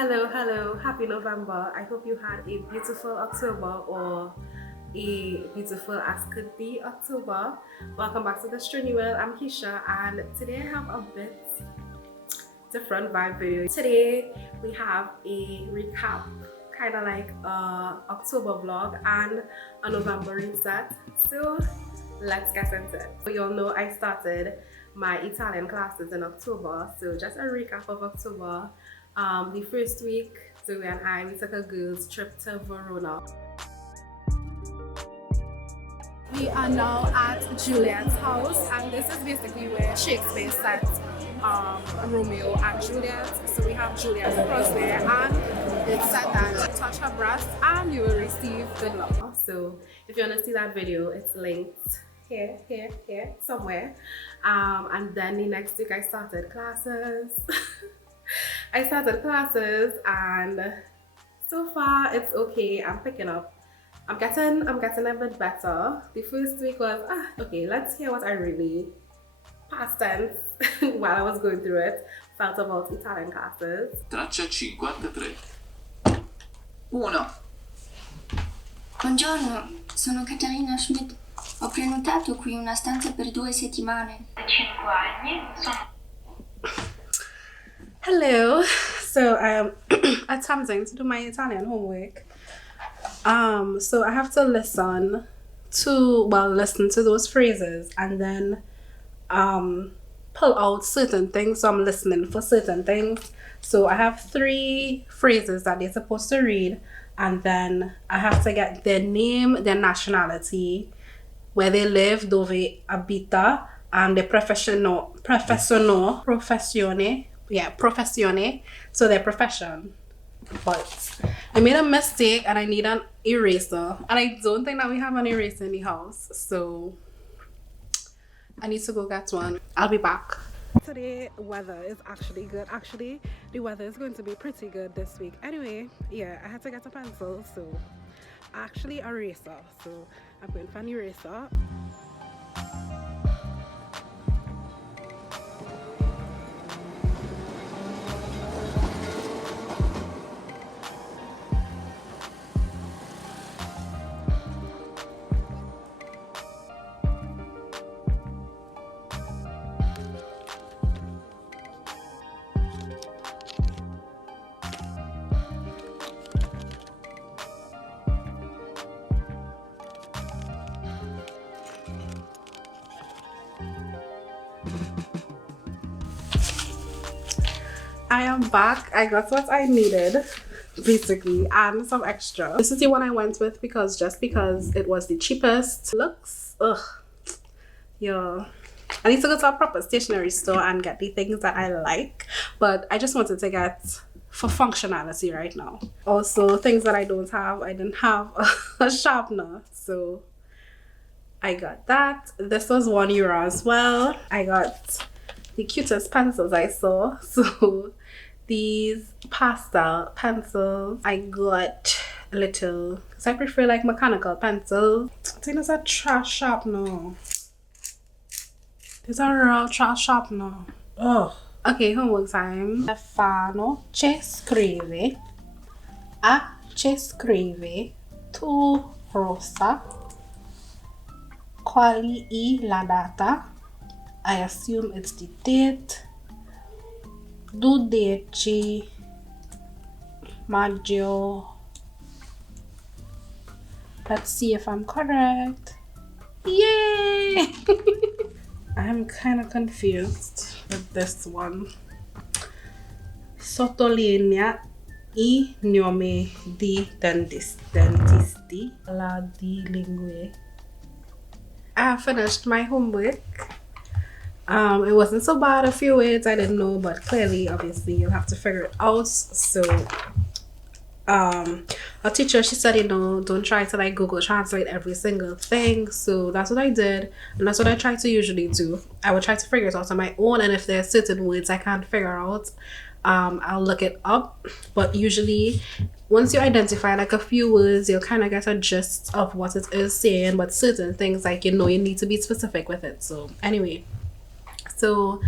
Hello. Happy November. I hope you had a beautiful October or a beautiful as could be October. Welcome back to the Trini Will. I'm Keisha, and today I have a bit different vibe video. Today we have a recap, kind of like a October vlog and a November reset. So let's get into it. So you all know I started my Italian classes in October, so just a recap of October. The first week, Zoe and we took a girls trip to Verona. We are now at Juliet's house, and this is basically where Shakespeare set Romeo and Juliet. So we have Juliet's cross there, and it said that touch her breast and you will receive good luck. So if you want to see that video, it's linked here, somewhere. And then the next week I started classes. And so far it's okay. I'm picking up. I'm getting a bit better. The first week was okay, let's hear what I really past tense while I was going through it felt about Italian classes. Traccia 53. 1. Buongiorno, sono Caterina Schmidt. Ho prenotato qui una stanza per 2 settimane. 5 anni sono... Hello, so I am attempting to do my Italian homework. So I have to listen to those phrases and then pull out certain things. So I'm listening for certain things. So I have 3 phrases that they're supposed to read, and then I have to get their name, their nationality, where they live, dove abita, and their professione, so their profession. But I made a mistake and I need an eraser, and I don't think that we have an eraser in the house, so I need to go get one. I'll be back. Today weather is actually good. Actually the weather is going to be pretty good this week. Anyway, yeah, I had to get a pencil, so actually a eraser, so I'm going for an eraser. I am back. I got what I needed, basically, and some extra. This is the one I went with because it was the cheapest. Looks, yeah. I need to go to a proper stationery store and get the things that I like, but I just wanted to get for functionality right now. Also, things that I don't have, I didn't have a sharpener, so I got that. This was €1 as well. I got the cutest pencils I saw. So these pastel pencils, I got a little, because I prefer like mechanical pencils. I think it's a trash sharpener. It's a real trash sharpener. Oh. Okay, homework time. Stefano ci scrive. Ci scrive. Tu rosa. Quali è la data? I assume it's the date. 12 maggio. Let's see if I'm correct. Yay! I'm kind of confused with this one. Sottolinea I nomi di dentisti. La di lingue. I finished my homework. It wasn't so bad. A few words I didn't know, but clearly, obviously, you'll have to figure it out. So, our teacher, she said, don't try to like Google Translate every single thing. So that's what I did, and that's what I try to usually do. I would try to figure it out on my own, and if there are certain words I can't figure out, I'll look it up. But usually, once you identify like a few words, you'll kind of get a gist of what it is saying. But certain things, like you need to be specific with it. So anyway. So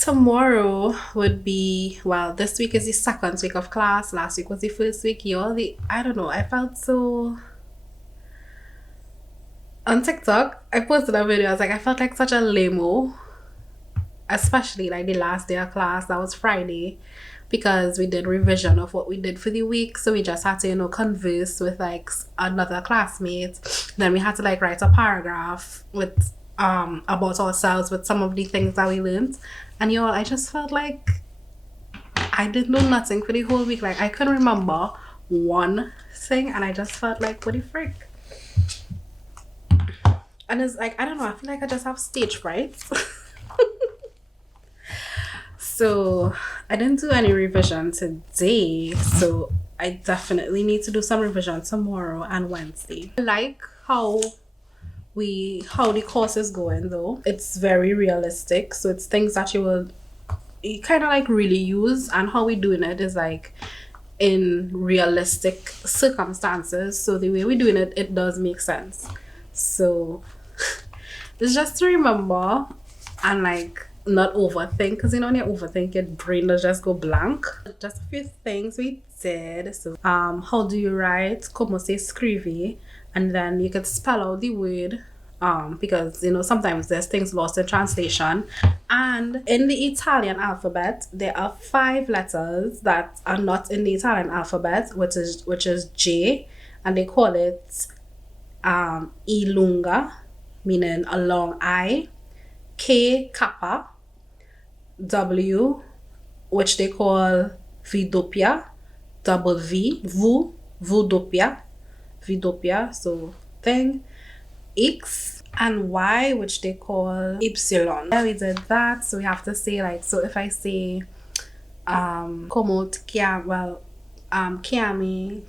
tomorrow would be, well, this week is the second week of class. Last week was the first week. I don't know. I felt so. On TikTok, I posted a video. I was like, I felt like such a lame-o, especially like the last day of class. That was Friday, because we did revision of what we did for the week. So we just had to, converse with like another classmate. Then we had to like write a paragraph with about ourselves with some of the things that we learned. And I just felt like I didn't know nothing for the whole week. Like I couldn't remember one thing, and I just felt like, what the frick? And it's like, I don't know, I feel like I just have stage fright. So I didn't do any revision today, so I definitely need to do some revision tomorrow and Wednesday. I like how the course is going though. It's very realistic, so it's things that you kind of like really use, and how we're doing it is like in realistic circumstances. So the way we're doing it, it does make sense. So it's just to remember and like not overthink, because when you overthink, your brain does just go blank. Just a few things we did. So how do you write como se escribe, and then you could spell out the word, because sometimes there's things lost in translation. And in the Italian alphabet, there are 5 letters that are not in the Italian alphabet, which is J, and they call it I lunga, meaning a long I, K kappa, W, which they call V doppia, double V, V doppia, so thing, X, and Y, which they call Ypsilon. Yeah, we did that. So we have to say like, so if I say como te chiami,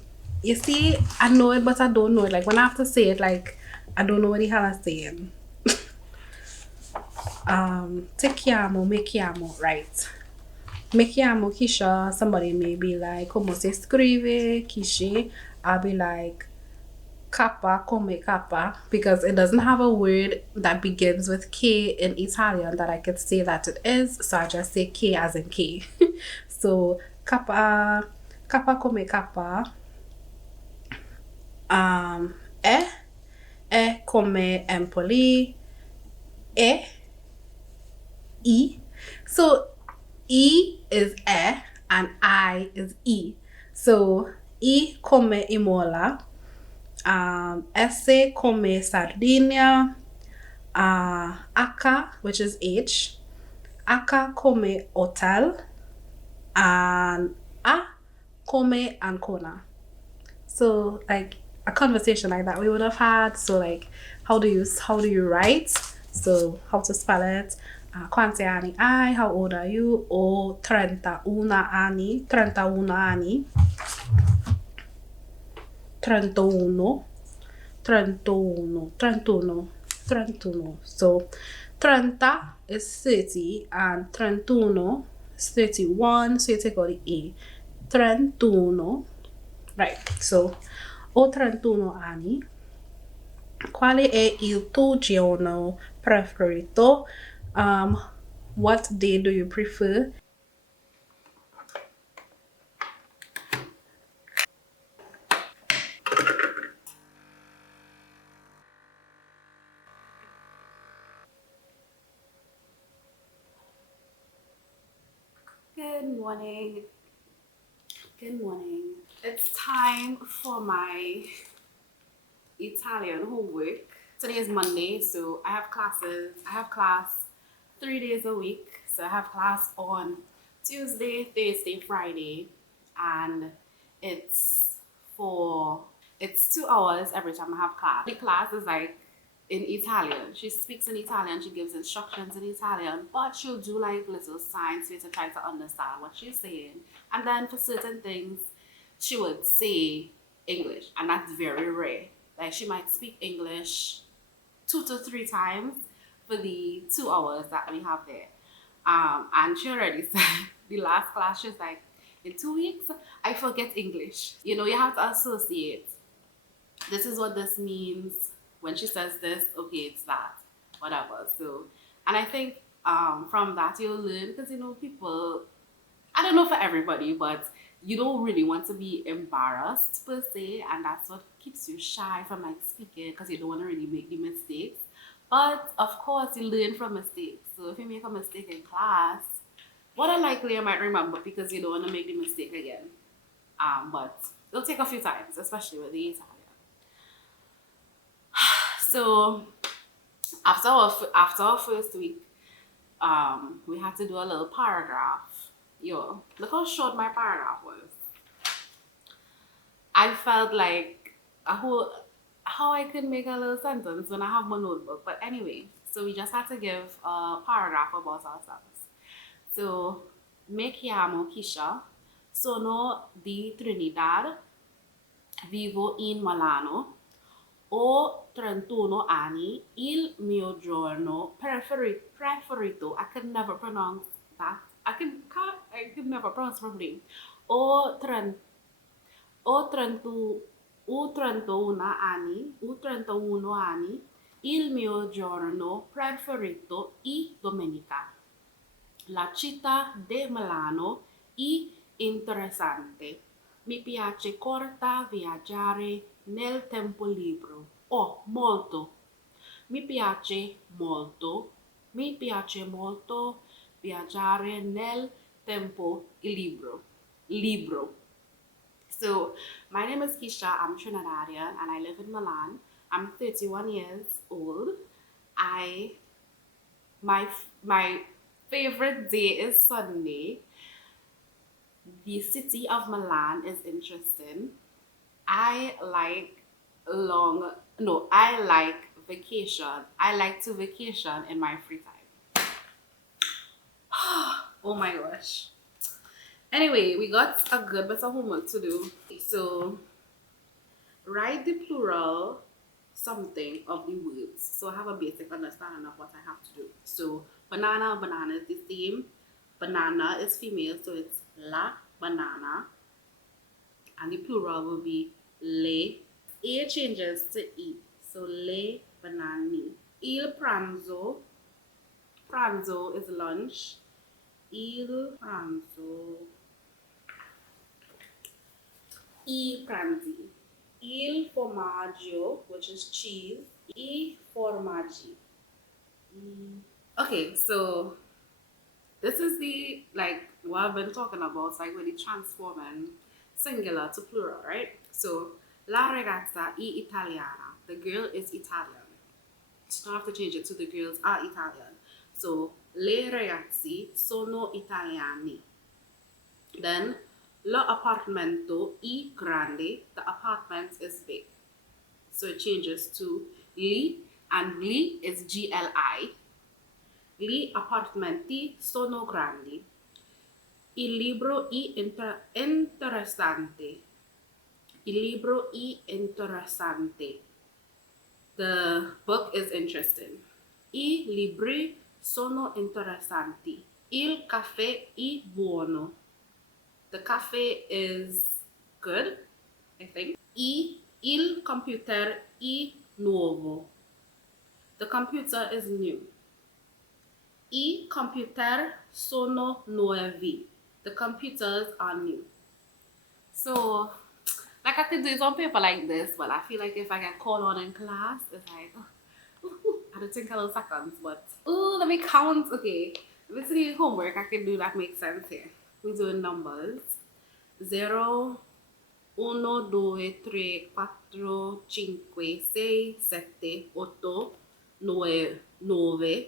you see, I know it, but I don't know it. Like when I have to say it, like I don't know what the hell I'm saying. Te chiamo, me chiamo, right? Me chiamo Kisha. Somebody may be like, como se scrive, Kishi. I'll be like, kappa, come kappa, because it doesn't have a word that begins with K in Italian that I could say that it is. So I just say K as in K. So kappa come kappa. Come Empoli, I. So E is and I is E. So I come Imola, S come Sardinia, Aka, which is H, Aka come Hotel, and A come Ancona. So like a conversation like that we would have had. So like how do you write? So how to spell it? Quanti anni hai? How old are you? O 31 anni. 31 anni. 31. 31. 31. 31. So 30 is 30 and 31 is 31. So you take out the A. 31. Right. So ho 31 anni. Quale è il tuo giorno preferito? What day do you prefer? Good morning. Good morning. It's time for my Italian homework. Today is Monday, so I have classes. I have class 3 days a week. So I have class on Tuesday, Thursday, Friday, and it's 2 hours every time I have class. The class is like in Italian. She speaks in Italian, she gives instructions in Italian, but she'll do like little signs for you to try to understand what she's saying. And then for certain things, she would say English, and that's very rare. Like she might speak English 2 to 3 times for the 2 hours that we have there. And she already said the last class, she's like, in 2 weeks, I forget English. You have to associate. This is what this means. When she says this, okay, it's that, whatever. So, and I think From that you'll learn, because you know people, I don't know for everybody, but you don't really want to be embarrassed per se, and that's what keeps you shy from like speaking, because you don't want to really make the mistakes. But of course, you learn from mistakes. So if you make a mistake in class, more than likely you might remember because you don't want to make the mistake again. But it'll take a few times, especially with the Italian. So after our first week, we had to do a little paragraph. Yo, look how short my paragraph was. I felt like a whole how I could make a little sentence when I have my notebook. But anyway, so we just had to give a paragraph about ourselves. So, me chiamo Kisha, sono di Trinidad, vivo in Milano, ho 31 anni, il mio giorno preferito, I could never pronounce that, I could never pronounce properly, ho 30 ho 30 ho 31 anni, il mio giorno preferito è domenica. La città di Milano è interessante. Mi piace corta viaggiare nel tempo libero. Oh, molto. Mi piace molto viaggiare nel tempo libero. Libro. So, my name is Kisha. I'm Trinidadian and I live in Milan. I'm 31 years old. My favorite day is Sunday. The city of Milan is interesting. I like I like vacation. I like to vacation in my free time. Oh my gosh. Anyway, we got a good bit of homework to do. So, write the plural something of the words. So I have a basic understanding of what I have to do. So, banana is the same. Banana is female, so it's la banana. And the plural will be le. A changes to E. So, le banani. Il pranzo. Pranzo is lunch. Il pranzo. I pranzi. Il formaggio, which is cheese. I formaggi. Okay, so this is the, like, what I've been talking about, like really transforming singular to plural, right? So, la ragazza è italiana. The girl is Italian. So now I have to change it to the girls are Italian. So, le ragazzi sono italiani. Then, l'appartamento è grande. The apartment is big. So it changes to li, and li is GLI. Gli appartamenti sono grandi. Il libro è interessante. Il libro è interessante. The book is interesting. I libri sono interessanti. Il caffè è buono. The cafe is good, I think. Il computer è nuovo. The computer is new. I computer sono nuovi. The computers are new. So, like I could do it on paper like this, but I feel like if I get called on in class, it's like, I had to think a little seconds, but, let me count. Okay, if it's the homework, I can do that makes sense here. We're doing numbers. 0, 1, 2, 3, 4, 5, 6, 7, 8, 9, 9,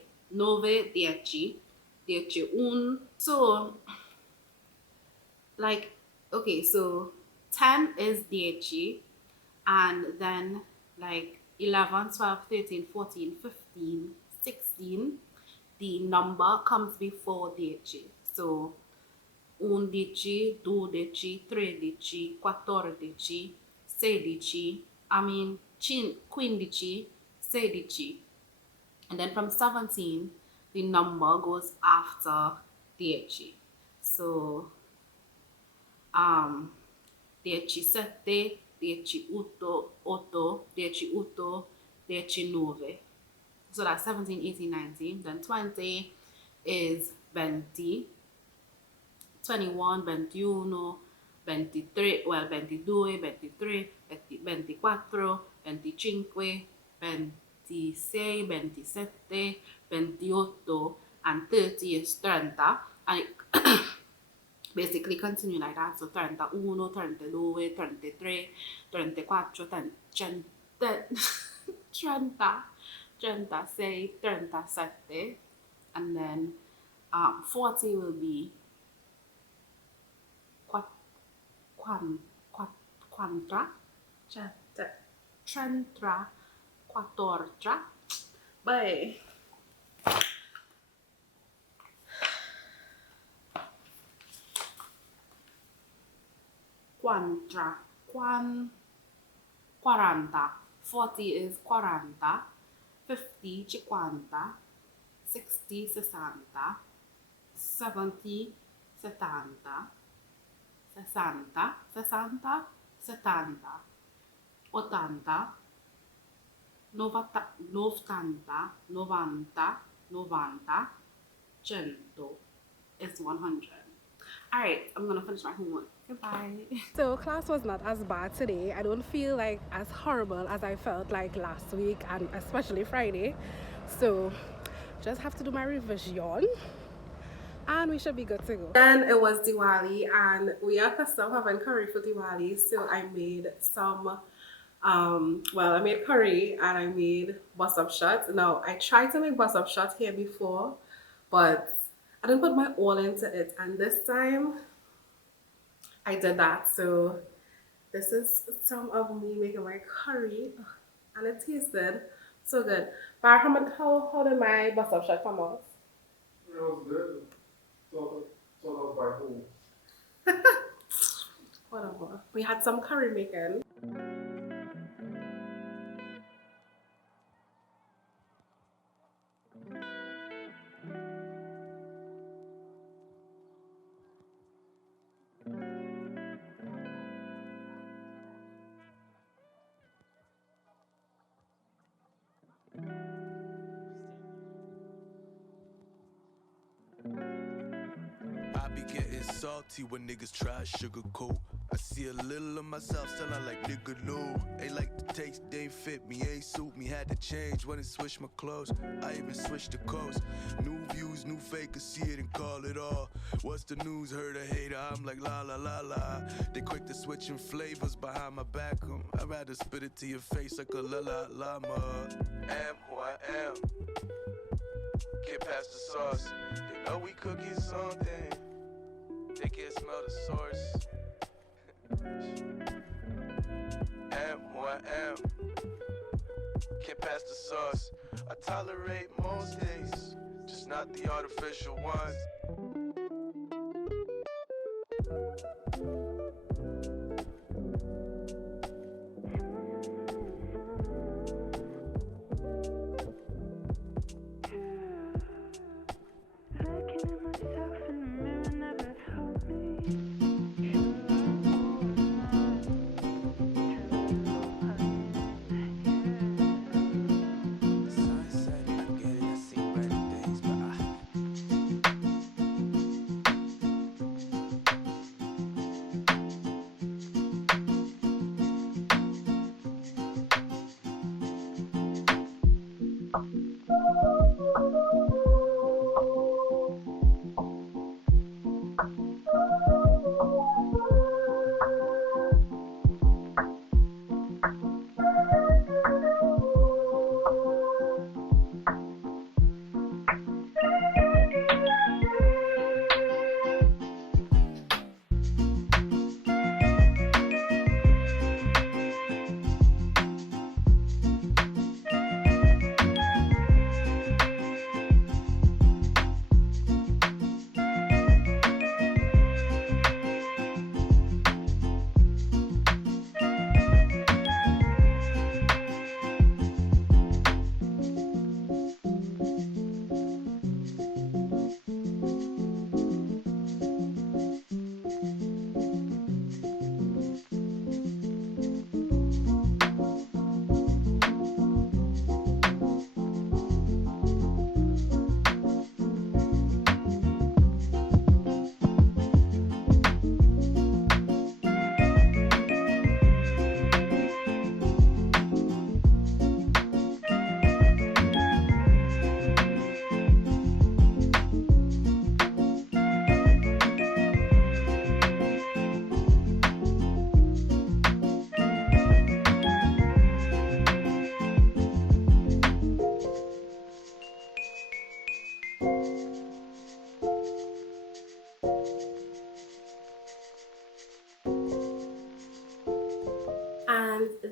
10, 1. So, like, okay, so 10 is 10, and then like 11, 12, 13, 14, 15, 16, the number comes before 10. So, 11, 12, 13, 14, 16, 15, 16. And then from 17, the number goes after 10. So, 17, 18, 19. So that's 17, 18, 19. Then 20, is 20, 21, 21, 23, well, 22, 23, 24, 25, 26, 27, 28, and 30 is 30. And it basically continue like that. So 31, 32, 33, 34, 30, 36, 37, and then 40 will be quantra, 30, 14. Bye. Quantra, 40. 40 is 40. 50, 50. 60, 60. 70, 70. 60, 60, 70. 80, 90, 90, 90, 100 is 100. Alright, I'm gonna finish my homework. Goodbye. So class was not as bad today. I don't feel like as horrible as I felt like last week and especially Friday. So just have to do my revision and we should be good to go. Then it was Diwali and we are accustomed having curry for Diwali, so I made some I made curry and I made bus up shots. Now I tried to make bus up shots here before, but I didn't put my all into it, and this time I did that. So this is some of me making my curry, and it tasted so good. Bar, how did my bus up shot come out? It was good. Sort of by who? Whatever. We had some curry making. I be getting salty when niggas try sugarcoat. I see a little of myself, still I like nigga no. Ain't like the taste, they ain't fit me, ain't suit me. Had to change when it switched my clothes. I even switched the coast. New views, new fakers, see it and call it all. What's the news? Heard a hater, I'm like la la la la. They quick to switching flavors behind my back. I'd rather spit it to your face like a la la llama. Am who I am. Get past the sauce. They know we cooking something. They can't smell the source. Am who I am. Can't pass the sauce. I tolerate most days, just not the artificial ones.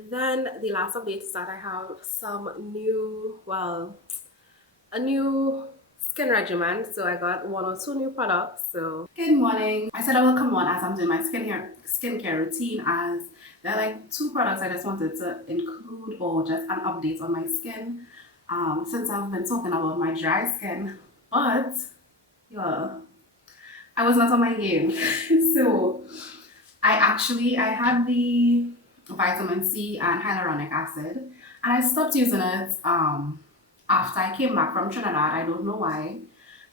then the last update is that I have some new, well, a new skin regimen. So I got 1 or 2 new products. So good morning. I said I will come on as I'm doing my skincare routine, as there are like 2 products I just wanted to include, or just an update on my skin. Since I've been talking about my dry skin, but yeah, I was not on my game. So I had the vitamin C and hyaluronic acid, and I stopped using it after I came back from Trinidad. I don't know why.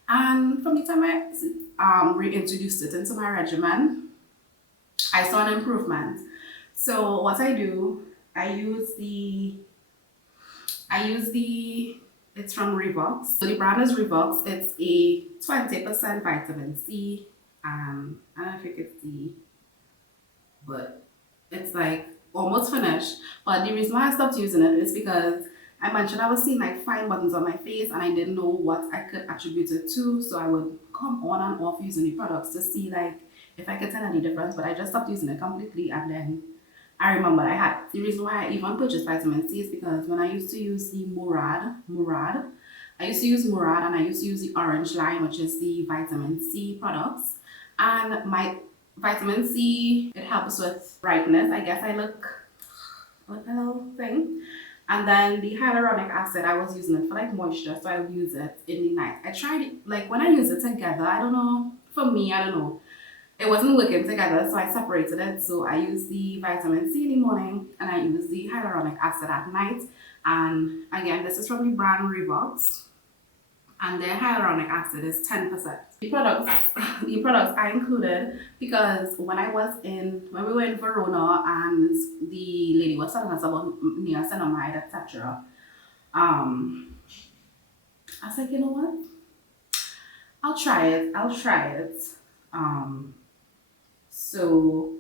And from the time I reintroduced it into my regimen, I saw an improvement. So what I do, I use the it's from Revox. So the brand is Revox. It's a 20% vitamin C. I don't know if you can see, but it's like almost finished. But the reason why I stopped using it is because I mentioned I was seeing like fine buttons on my face, and I didn't know what I could attribute it to. So I would come on and off using the products to see like if I could tell any difference. But I just stopped using it completely, and then I remember the reason why I even purchased vitamin C is because when I used to use the Murad, I used to use Murad, and I used to use the orange line, which is the vitamin C products. And my vitamin C, it helps with brightness. I guess I look like a little thing. And then the hyaluronic acid, I was using it for like moisture, so I would use it in the night. I tried it, like when I use it together, I don't know, for me, I don't know. It wasn't working together, so I separated it. So I use the vitamin C in the morning, and I use the hyaluronic acid at night. And again, this is from the brand Revox, and their hyaluronic acid is 10%. The products I included because when we were in Verona and the lady was telling us about niacinamide, etc. I was like, you know what? I'll try it. So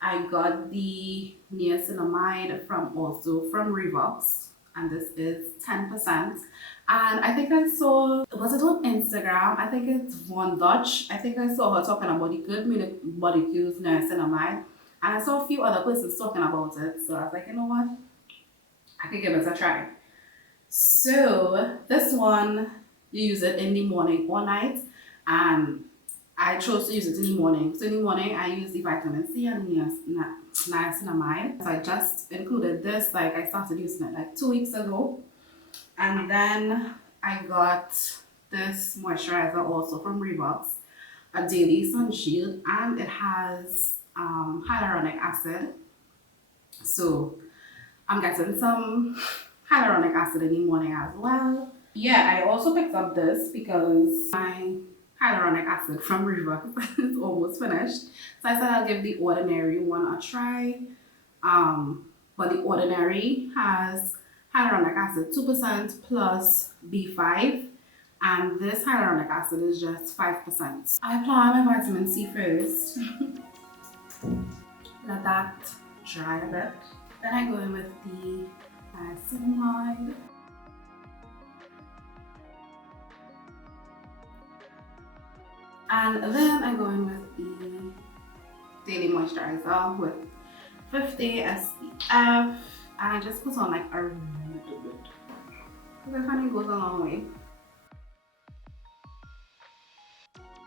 I got the niacinamide from Revox, and this is 10%. And I think I saw, was it on Instagram? I think it's Von Dutch. I think I saw her talking about the good molecules niacinamide, and I saw a few other persons talking about it. So I was like, you know what? I could give it a try. So this one, you use it in the morning or night, and I chose to use it in the morning. So in the morning, I use the vitamin C and niacinamide. So I just included this, like I started using it like 2 weeks ago. And then I got this moisturizer also from Revox, a daily sun shield, and it has hyaluronic acid. So I'm getting some hyaluronic acid in the morning as well. Yeah, I also picked up this because my hyaluronic acid from Revox is almost finished. So I said I'll give the Ordinary one a try. But the Ordinary has hyaluronic acid 2% plus B5, and this hyaluronic acid is just 5%. I apply my vitamin C first. Let that dry a bit. Then I go in with the niacinamide. And then I go in with the daily moisturizer with 50 SPF. And I just put on like a little bit, because I find it goes a long way.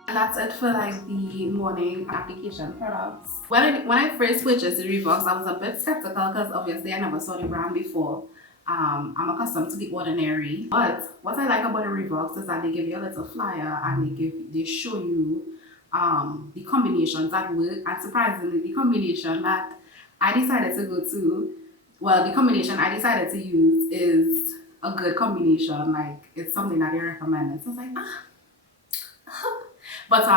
And that's it for like the morning application products. When I first purchased the Revox, I was a bit skeptical because obviously I never saw the brand before. I'm accustomed to the Ordinary, but what I like about the Revox is that they give you a little flyer, and they show you the combinations that work. And surprisingly, the combination that I decided to go to, the combination I decided to use is a good combination. Like, it's something that they recommended. So I was like, But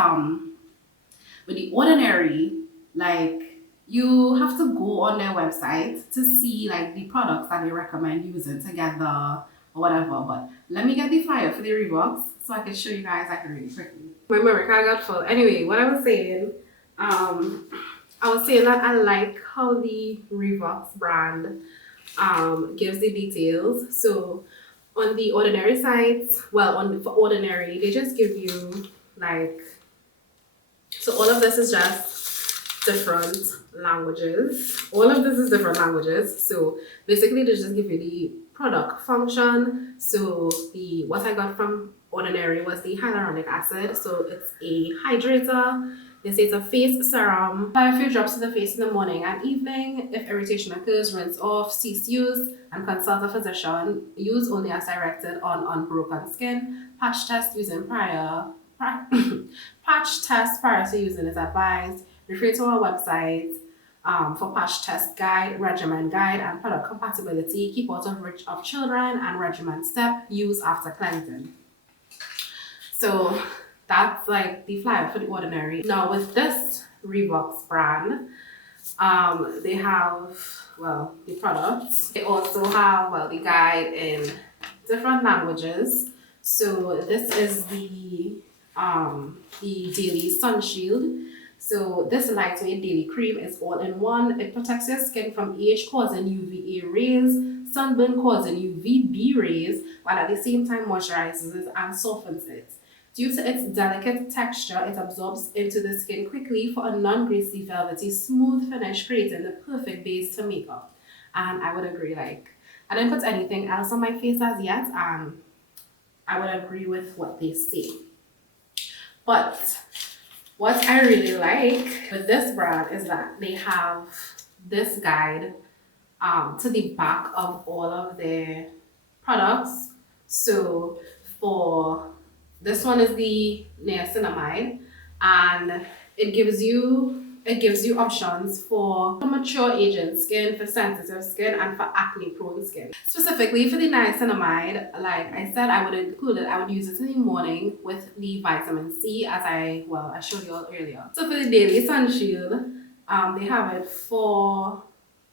with the Ordinary, like, you have to go on their website to see like the products that they recommend using together or whatever. But let me get the flyer for the Revox so I can show you guys like really quickly. My memory card got full. Anyway, what I was saying, that I like how the Revox brand gives the details. So on the Ordinary site, for Ordinary, they just give you like, so all of this is just different languages. All of this is different languages. So basically they just give you the product function. So the what I got from Ordinary was the hyaluronic acid. So it's a hydrator. They say it's a face serum. Apply a few drops to the face in the morning and evening. If irritation occurs, rinse off, cease use, and consult a physician. Use only as directed on unbroken skin. Patch test using patch test prior to using is advised. Refer to our website for patch test guide, regimen guide, and product compatibility. Keep out of reach of children and regimen step. Use after cleansing. So that's like the flyer for the Ordinary. Now with this Revox brand, they have, well, the products. They also have, well, the guide in different languages. So this is the Daily Sun Shield. So this lightweight daily cream is all in one. It protects your skin from age causing UVA rays, sunburn causing UVB rays, while at the same time moisturizes it and softens it. Due to its delicate texture, it absorbs into the skin quickly for a non-greasy, velvety, smooth finish, creating the perfect base to makeup. And I would agree, like, I didn't put anything else on my face as yet, and I would agree with what they say. But what I really like with this brand is that they have this guide to the back of all of their products. So for this one is the niacinamide, and it gives you options for mature aging skin, for sensitive skin, and for acne prone skin. Specifically for the niacinamide, like I said, I would use it in the morning with the vitamin C, as I showed you all earlier. So for the Daily Sun Shield, they have it for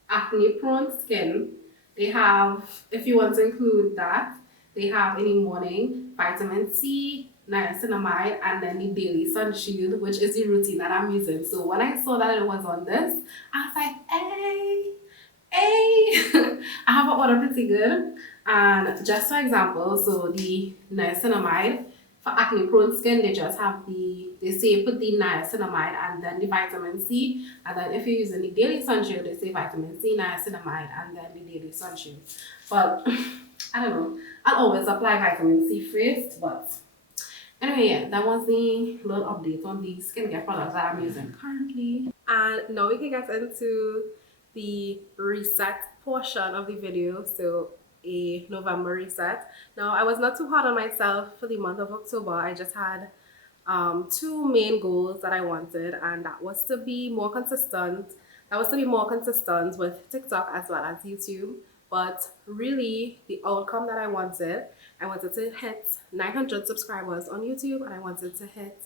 acne prone skin. They have, if you want to include that, they have in the morning vitamin C, niacinamide, and then the Daily Sun Shield, which is the routine that I'm using. So when I saw that it was on this, I was like, hey, I have an order pretty good. And just for example, so the niacinamide, for acne prone skin, they just have they say put the niacinamide and then the vitamin C. And then if you're using the Daily Sun Shield, they say vitamin C, niacinamide, and then the Daily Sun Shield. But I don't know, I'll always apply vitamin C first, but anyway, yeah, that was the little update on the skincare products that I'm using currently. And now we can get into the reset portion of the video. So a November reset. Now I was not too hard on myself for the month of October. I just had two main goals that I wanted, and that was to be more consistent. With TikTok as well as YouTube. But really, the outcome that I wanted to hit 900 subscribers on YouTube, and I wanted to hit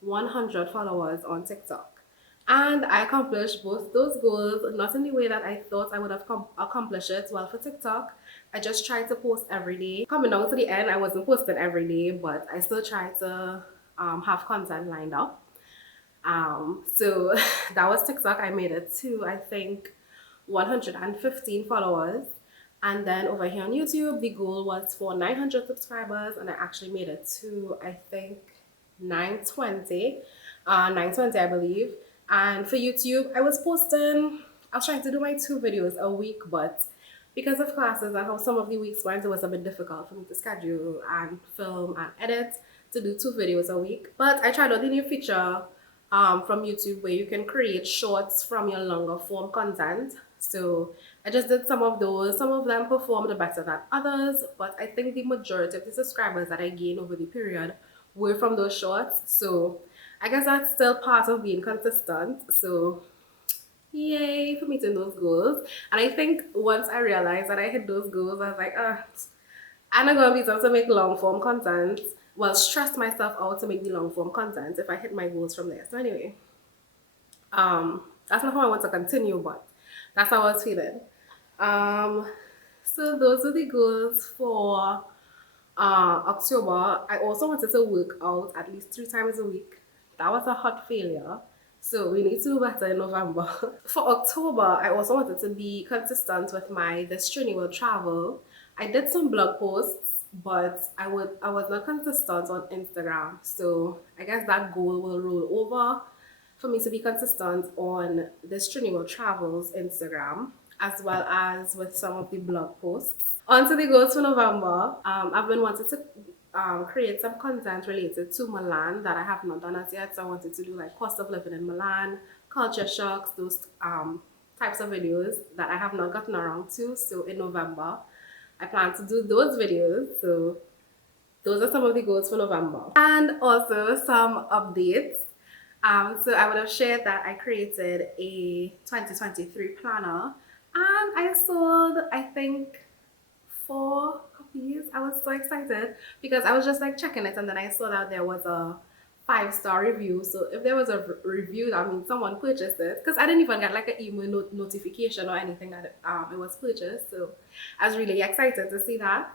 100 followers on TikTok. And I accomplished both those goals, not in the way that I thought I would have accomplished it. Well, for TikTok, I just tried to post every day. Coming down to the end, I wasn't posting every day, but I still tried to have content lined up. So that was TikTok. I made it to, I think, 115 followers. And then over here on YouTube, the goal was for 900 subscribers, and I actually made it to, I think, 920 I believe. And for YouTube, I was trying to do my 2 videos a week, but because of classes and how some of the weeks went, it was a bit difficult for me to schedule and film and edit to do 2 videos a week. But I tried out the new feature from YouTube where you can create shorts from your longer form content. So I just did some of those. Some of them performed better than others, but I think the majority of the subscribers that I gained over the period were from those shorts. So I guess that's still part of being consistent. So yay for meeting those goals. And I think once I realized that I hit those goals, I was like, I'm not gonna be able to make long form content. Well, stress myself out to make the long form content if I hit my goals from there. So anyway, that's not how I want to continue, but that's how I was feeling. So those are the goals for October. I also wanted to work out at least 3 times a week. That was a hot failure. So we need to do better in November. For October, I also wanted to be consistent with my This Trini Will travel. I did some blog posts, but I was not consistent on Instagram. So I guess that goal will roll over for me to be consistent on this Trini Will Travels Instagram, as well as with some of the blog posts. On to the goals for November. I've been wanting to create some content related to Milan that I have not done as yet. So I wanted to do like cost of living in Milan, culture shocks, those types of videos that I have not gotten around to. So in November, I plan to do those videos. So those are some of the goals for November. And also some updates. So I would have shared that I created a 2023 planner and I sold, I think, 4 copies. I was so excited because I was just like checking it and then I saw that there was a 5-star review. So if there was a review, that means someone purchased it, because I didn't even get like an email notification or anything that it was purchased. So I was really excited to see that.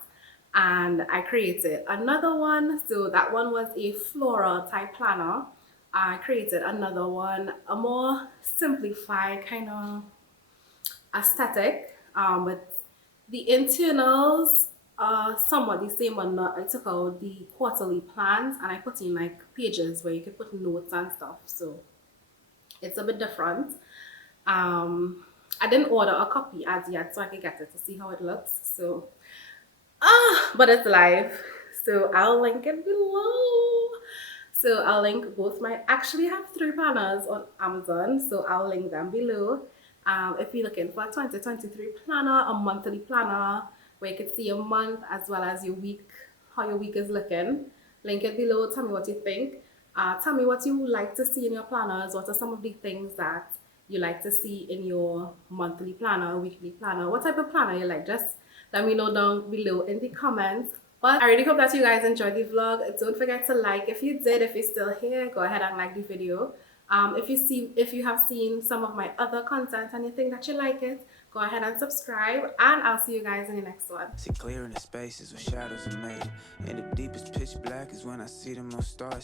And I created another one. So that one was a floral type planner. I created another one, a more simplified kind of aesthetic, with the internals somewhat the same, but not. I took out the quarterly plans and I put in like pages where you could put notes and stuff. So it's a bit different. I didn't order a copy as yet, so I could get it to see how it looks. So but it's live, so I'll link it below. So I'll link both actually have 3 planners on Amazon, so I'll link them below. If you're looking for a 2023 planner, a monthly planner where you can see your month as well as your week, how your week is looking, link it below. Tell me what you think. Tell me what you like to see in your planners. What are some of the things that you like to see in your monthly planner, weekly planner? What type of planner you like? Just let me know down below in the comments. But I really hope that you guys enjoyed the vlog. Don't forget to like if you did. If you're still here, go ahead and like the video. If you have seen some of my other content and you think that you like it, go ahead and subscribe, and I'll see you guys in the next one. See clear in the spaces where shadows are made, and the deepest pitch black is when I see the most stars.